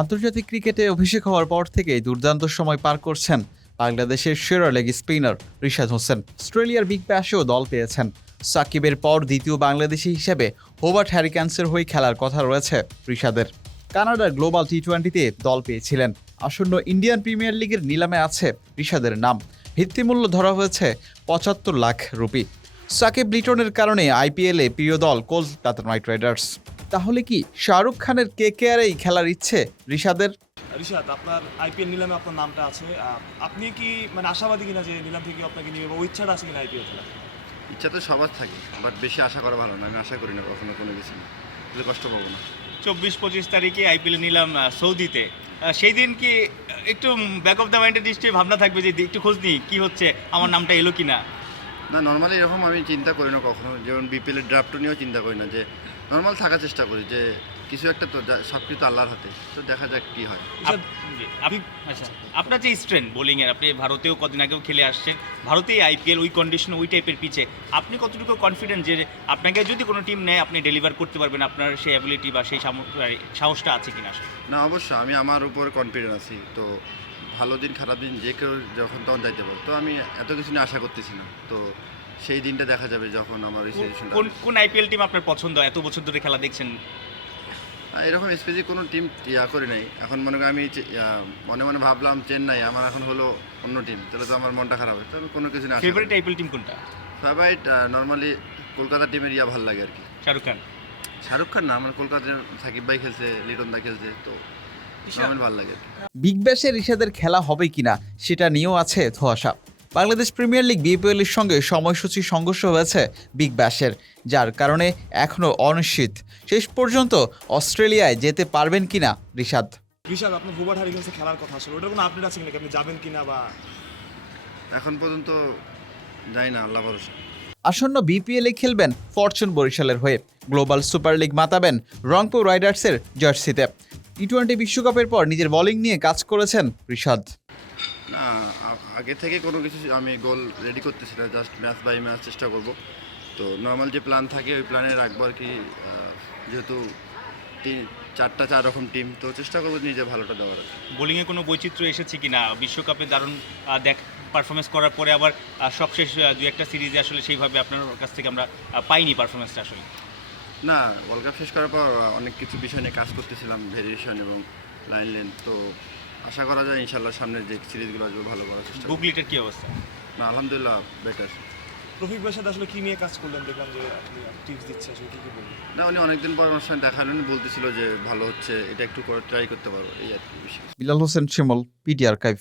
আন্তর্জাতিক ক্রিকেটে অভিষেক হওয়ার পর থেকেই দুর্দান্ত সময় পার করছেন বাংলাদেশের সেরা লেগ স্পিনার রিশাদ হোসেন। অস্ট্রেলিয়ার বিগ ব্যাশেও দল পেয়েছেন। সাকিবের পর দ্বিতীয় বাংলাদেশি হিসেবে হোবার্ট হ্যারিকেন্সের হয়ে খেলার কথা রয়েছে রিশাদের। কানাডার গ্লোবাল টি-20তে দল পেয়েছিলেন। আসন্ন ইন্ডিয়ান প্রিমিয়ার লিগের নিলামে আছে রিশাদের নাম। ভিত্তিমূল্য ধরা হয়েছে ৭৫ লাখ রুপি। সাকিব লিটনের কারণে আইপিএলে প্রিয় দল কলকাতা নাইট রাইডার্স। তাহলে কি শাহরুখ খানের কেকেআরেই খেলার ইচ্ছে রিশাদের? রিশাদ, আপনার আইপিএল নিলামে আপনার নামটা আছে। আপনি কি মানে আশাবাদী কিনা যে নিলাম থেকে আপনাকে নিবে, বা ইচ্ছাটা আছে কিনা আইপিএল খেলা? ইচ্ছা তো সবার থাকে, বাট বেশি আশা করা ভালো না। আমি আশা করি না কখনো কোনো কিছু না, তাহলে কষ্ট পাবো না। ২৪-২৫ তারিখে আইপিএল নিলাম সৌদিতে। সেই দিন কি একটু ব্যাক অফ দ্য মাইন্ডের নিশ্চয়ই ভাবনা থাকবে যে একটু খোঁজ নিই কী হচ্ছে, আমার নামটা এলো কি না? না, নর্মালি এরকম আমি চিন্তা করি না কখনো। যেমন বিপিএলের ড্রাফটও নিয়েও চিন্তা করি না, যে নর্মাল থাকার চেষ্টা করি, যে কিছু একটা তো সব কিছু আল্লাহর হাতে, তো দেখা যাক কী হয়। আচ্ছা, আপনার যে স্ট্রেন্থ বোলিংয়ের, আপনি ভারতেও কদিন আগেও খেলে আসছেন, ভারতেই আইপিএল ওই কন্ডিশন ওই টাইপের পিচে আপনি কতটুকু কনফিডেন্ট যে আপনাকে যদি কোনো টিম নেয় আপনি ডেলিভার করতে পারবেন, আপনার সেই অ্যাবিলিটি বা সেই সাহসটা আছে কিনা? না, অবশ্যই আমি আমার উপর কনফিডেন্ট আছি। তো ভালো দিন খারাপ দিন যে কেউ যখন তখন যাইতে পারে, তো আমি এত কিছু নিয়ে আশা করতেছি না। তো সেই দিনটা দেখা যাবে যখন আমার কোন আইপিএল টিম আপনার পছন্দ, এত বছর ধরে খেলা দেখছেন? এরকম স্পেসিফিক কোনো টিম করি নাই। এখন মনে করি আমি মনে মনে ভাবলাম চেন্নাই, আমার এখন হলো অন্য টিম, তাহলে তো আমার মনটা খারাপ হয়। তো আমি কোনো কিছু না। ফেভারিট আইপিএল টিম কোনটা? ফেভারিট নর্মালি কলকাতা টিমের ভালো লাগে আর কি। শাহরুখ খান না, আমার কলকাতার সাকিব ভাই খেলছে, লিটন দা খেলছে, তো আমার ভালো লাগে। বিগ ব্যাশে রিশাদের খেলা হবে কিনা সেটা নিয়েও আছে ধোঁয়াশা। বাংলাদেশ প্রিমিয়ার লিগ বিপিএলের সঙ্গে সময়সূচি সংঘর্ষ হয়েছে বিগ ব্যাশের, যার কারণে এখনও অনিশ্চিত শেষ পর্যন্ত অস্ট্রেলিয়ায় যেতে পারবেন কিনা রিশাদ। রিশাদ, আপনার হোবার্ট হ্যারিকেন্সে খেলার কথা আসলে ওটার কোনো আপডেট আছে কিনা, আপনি যাবেন কিনা? বা এখন পর্যন্ত যাই না, আল্লাহ ভরসা। আসন্ন বিপিএলে খেলবেন ফরচুন বরিশালের হয়ে। গ্লোবাল সুপার লিগ মাতাবেন রংপুর রাইডার্সের জার্সিতে। টি-20 বিশ্বকাপের পর নিজের বোলিং নিয়ে কাজ করেছেন রিশাদ। না, আগে থেকে কোনো কিছু আমি গোল রেডি করতেছি না, জাস্ট ম্যাচ বাই ম্যাচ চেষ্টা করব। তো নর্মাল যে প্ল্যান থাকে ওই প্ল্যানে রাখবো আর কি। যেহেতু 4 রকম টিম, তো চেষ্টা করবো নিজে ভালোটা দেওয়ার। বোলিংয়ে কোনো বৈচিত্র্য এসেছে কিনা? বিশ্বকাপে দারুণ পারফরমেন্স করার পরে আবার সবশেষ দু একটা সিরিজে আসলে সেইভাবে আপনার কাছ থেকে আমরা পাইনি পারফরমেন্সটা আসলে। না, ওয়ার্ল্ড কাপ শেষ করার পর অনেক কিছু বিষয় নিয়ে কাজ করতেছিলাম, ভেরিয়েশন এবং লাইন লেন্থ। তো আশা করা যায় ইনশাল্লাহ সামনের যে সিরিজগুলো আসবে ভালো করার চেষ্টা করব। বুকলিটের কী অবস্থা? না, আলহামদুলিল্লাহ বেটার। রফিক ভাইয়ের সাথে আসলে কী নিয়ে কাজ করলেন, দেখলাম যে আপনি টিপস দিচ্ছে, আসলে কী বলবেন? না, উনি অনেকদিন পর আমার সঙ্গে দেখা হলেন, বলতেছিল যে ভালো হচ্ছে, এটা একটু করে ট্রাই করতে পারো, এই আর কি বিষয়। বিলাল হোসেন শিমুল, পিটি আর্কাইভ।